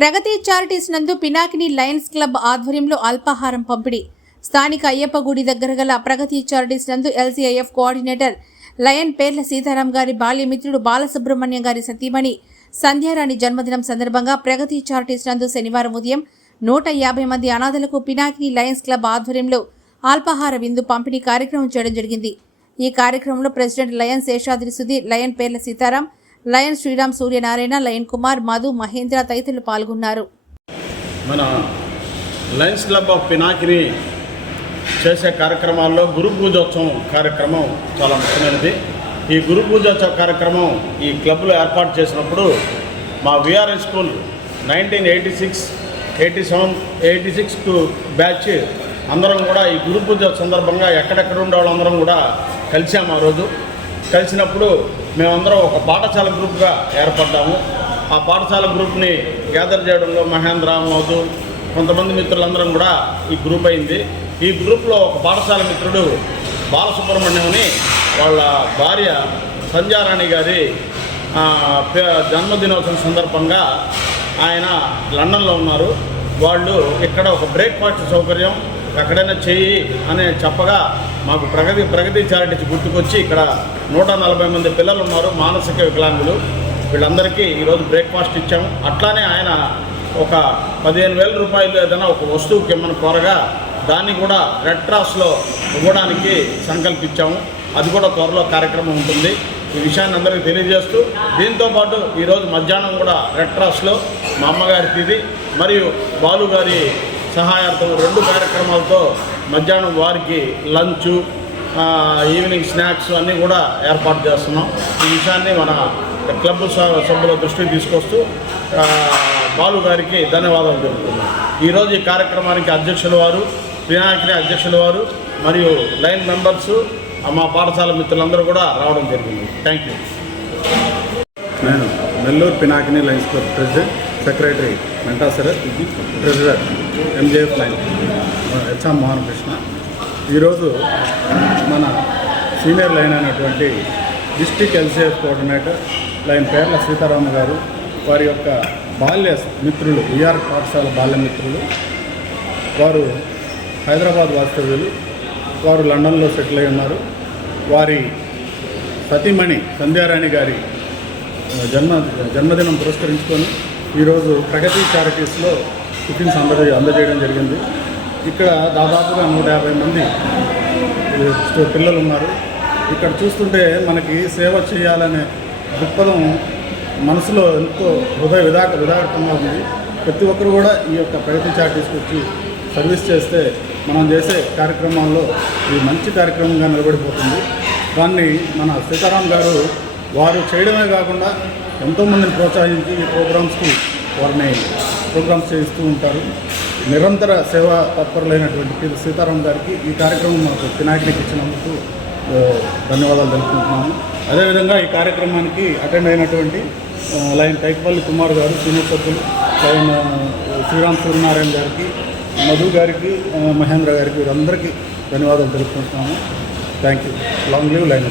ప్రగతి charities నందు Pinakini lions club ఆధ్వర్యంలో అల్పాహారం పంపిణీ. స్థానిక అయ్యప్ప గుడి దగ్గర గల ప్రగతి చారిటీస్ నందు ఎల్సీఐఎఫ్ కోఆర్డినేటర్ లయన్ పేర్ల సీతారాం గారి బాల్యమిత్రుడు బాలసుబ్రహ్మణ్యం గారి సతీమణి సంధ్యారాణి జన్మదినం సందర్భంగా ప్రగతి చారిటీస్ నందు శనివారం ఉదయం 150 మంది అనాథలకు పినాకిని లయన్స్ క్లబ్ ఆధ్వర్యంలో అల్పాహార విందు పంపిణీ కార్యక్రమం చేయడం జరిగింది. ఈ కార్యక్రమంలో president lion Seshadri Sudheer, lion పేర్ల సీతారాం, లయన్ శ్రీరామ్ సూర్యనారాయణ, లయన్ కుమార్, మధు, మహేంద్ర తదితరులు పాల్గొన్నారు. మన లయన్స్ క్లబ్ ఆఫ్ పినాకిని చేసే కార్యక్రమాల్లో గురు పూజోత్సవం కార్యక్రమం చాలా ముఖ్యమైనది. ఈ గురు పూజోత్సవ కార్యక్రమం ఈ క్లబ్లో ఏర్పాటు చేసినప్పుడు మా విఆర్ఎస్ స్కూల్ 1986, 87, 86 బ్యాచ్ అందరం కూడా ఈ గురు పూజ సందర్భంగా ఎక్కడెక్కడ ఉండే వాళ్ళందరం కూడా కలిసాము. ఆ రోజు కలిసినప్పుడు మేమందరం ఒక పాఠశాల గ్రూప్గా ఏర్పడ్డాము. ఆ పాఠశాల గ్రూప్ని గ్యాదర్ చేయడంలో మహేంద్ర, మధు, కొంతమంది మిత్రులందరం కూడా ఈ గ్రూప్ అయింది. ఈ గ్రూప్లో ఒక పాఠశాల మిత్రుడు బాలసుబ్రహ్మణ్యం అని వాళ్ళ భార్య సంధ్యారాణి గారి జన్మదినోత్సవం సందర్భంగా ఆయన లండన్లో ఉన్నారు. వాళ్ళు ఇక్కడ ఒక బ్రేక్ఫాస్ట్ సౌకర్యం ఎక్కడైనా చెయ్యి అని చెప్పగా మాకు ప్రగతి చారిటీస్ గుర్తుకొచ్చి ఇక్కడ 140 మంది పిల్లలు ఉన్నారు, మానసిక వికలాంగులు. వీళ్ళందరికీ ఈరోజు బ్రేక్ఫాస్ట్ ఇచ్చాము. అట్లానే ఆయన ఒక 15,000 రూపాయలు ఏదైనా ఒక వస్తువుకి ఇమ్మని కోరగా దాన్ని కూడా రెడ్ క్రాస్లో ఇవ్వడానికి సంకల్పించాము. అది కూడా త్వరలో కార్యక్రమం ఉంటుంది. ఈ విషయాన్ని అందరికీ తెలియజేస్తూ దీంతోపాటు ఈరోజు మధ్యాహ్నం కూడా రెడ్ క్రాస్లో మా అమ్మగారికి ఇది మరియు బాలు గారి సహాయార్థం 2 కార్యక్రమాలతో మధ్యాహ్నం వారికి లంచు, ఈవినింగ్ స్నాక్స్ అన్నీ కూడా ఏర్పాటు చేస్తున్నాం. ఈ విషయాన్ని మన క్లబ్ సభ్యుల దృష్టికి తీసుకొస్తూ బాలు గారికి ధన్యవాదాలు తెలుపుతున్నాం. ఈరోజు ఈ కార్యక్రమానికి అధ్యక్షుల వారు, పినాకిని అధ్యక్షుల వారు మరియు లైన్ మెంబర్సు, మా పాఠశాల మిత్రులందరూ కూడా రావడం జరిగింది. Thank you. నేను Nellore Pinakini lions club president, secretary మెంటాసరత్, treasurer MJF lion HM Mohan Krishna. ఈరోజు మన సీనియర్ లైన్ అయినటువంటి district LCF coordinator lion Perla Seetharama గారు, వారి యొక్క బాల్య మిత్రులు, విఆర్ పాఠశాల బాల్య మిత్రులు, వారు హైదరాబాద్ వాస్తవ్యులు, వారు లండన్లో సెటిల్ అయి ఉన్నారు. వారి సతీమణి సంధ్యారాణి గారి జన్మదినం పురస్కరించుకొని ఈరోజు ప్రగతి చారిటీస్లో టిఫిన్స్ అందజేయడం జరిగింది. ఇక్కడ దాదాపుగా 150 మంది పిల్లలు ఉన్నారు. ఇక్కడ చూస్తుంటే మనకి సేవ చేయాలనే దృక్పథం మనసులో ఎంతో విధాయకంగా ఉంది. ప్రతి ఒక్కరు కూడా ఈ యొక్క ప్రగతి చారిటీస్కి వచ్చి సర్వీస్ చేస్తే మనం చేసే కార్యక్రమాల్లో ఇది మంచి కార్యక్రమంగా నిలబడిపోతుంది. దాన్ని మన సీతారాం గారు వారు చేయడమే కాకుండా ఎంతోమందిని ప్రోత్సహించి ఈ వారిని ప్రోగ్రామ్స్ చేస్తూ ఉంటారు. నిరంతర సేవా తత్పరులైనటువంటి సీతారాం గారికి ఈ కార్యక్రమం మాకు పినాకినికి ఇచ్చినందుకు ధన్యవాదాలు తెలుపుకుంటున్నాము. అదేవిధంగా ఈ కార్యక్రమానికి అటెండ్ అయినటువంటి లైన్ కైకపల్లి కుమార్ గారు, సీనియర్ సభ్యులు, లైన్ శ్రీరామ్ సూర్యనారాయణ గారికి, మధు గారికి, మహేంద్ర గారికి, వీరందరికీ ధన్యవాదాలు తెలుపుకుంటున్నాము. Thank you. Long live line.